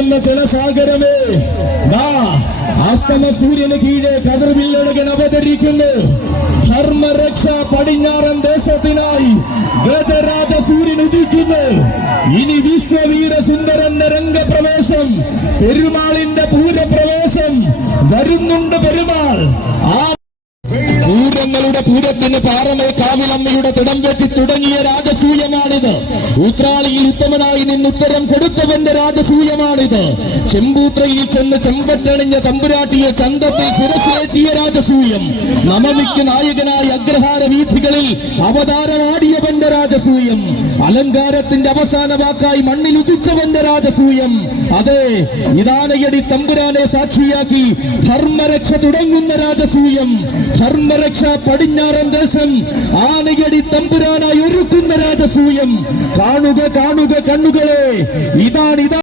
ചിരിക്കുന്ന ജനസാഗരമേ, അസ്തമ സൂര്യന് കീഴെ കതിർവില്ലഴകൻ അവതരിക്കുന്നു. ധർമ്മരക്ഷ പടിഞ്ഞാറൻ ദേശത്തിനായി ഗജരാജ സൂര്യൻ ഉദിക്കുന്നു. ഇനി വിശ്വവീര സുന്ദരന്റെ രംഗപ്രവേശം, പെരുമാളിന്റെ പൂരപ്രവേശം വരുന്നുണ്ട്. പെരുമാൾ പൂരങ്ങളുടെ പൂരത്തിന് പാറമേൽ കാവിലമ്മയുടെ തിടംവെത്തി തുടങ്ങിയ രാജസൂയമാണിത്. ഉത്രാളിയിൽ ഉത്തമനായി നിന്ന് ഉത്തരം കൊടുത്തവന്റെ രാജസൂയമാണിത്. ചെമ്പൂത്രയിൽ ചെന്ന് ചെമ്പറ്റണിഞ്ഞ തമ്പുരാട്ടിയെ ചന്തത്തിൽ ശിരസിലേറ്റിയ രാജസൂയം. നവമിക്ക് നായകനായി അഗ്രഹാര വീഥികളിൽ അവതാരമാടിയവന്റെ രാജസൂയം. അലങ്കാരത്തിന്റെ അവസാന വാക്കായി മണ്ണിൽ ഉദിച്ചവന്റെ രാജസൂയം. അതെ, ഇതാനയടി തമ്പുരാനെ സാക്ഷിയാക്കി ധർമ്മരക്ഷ തുടങ്ങുന്ന രാജസൂയം. ധർമ്മരക്ഷ പടിഞ്ഞാറൻ ദേശം ആനയടി തമ്പുരാനായി ഒരുക്കുന്ന രാജസൂയം. കാണുക കാണുക കണ്ണുകളെ, ഇതാണിതാ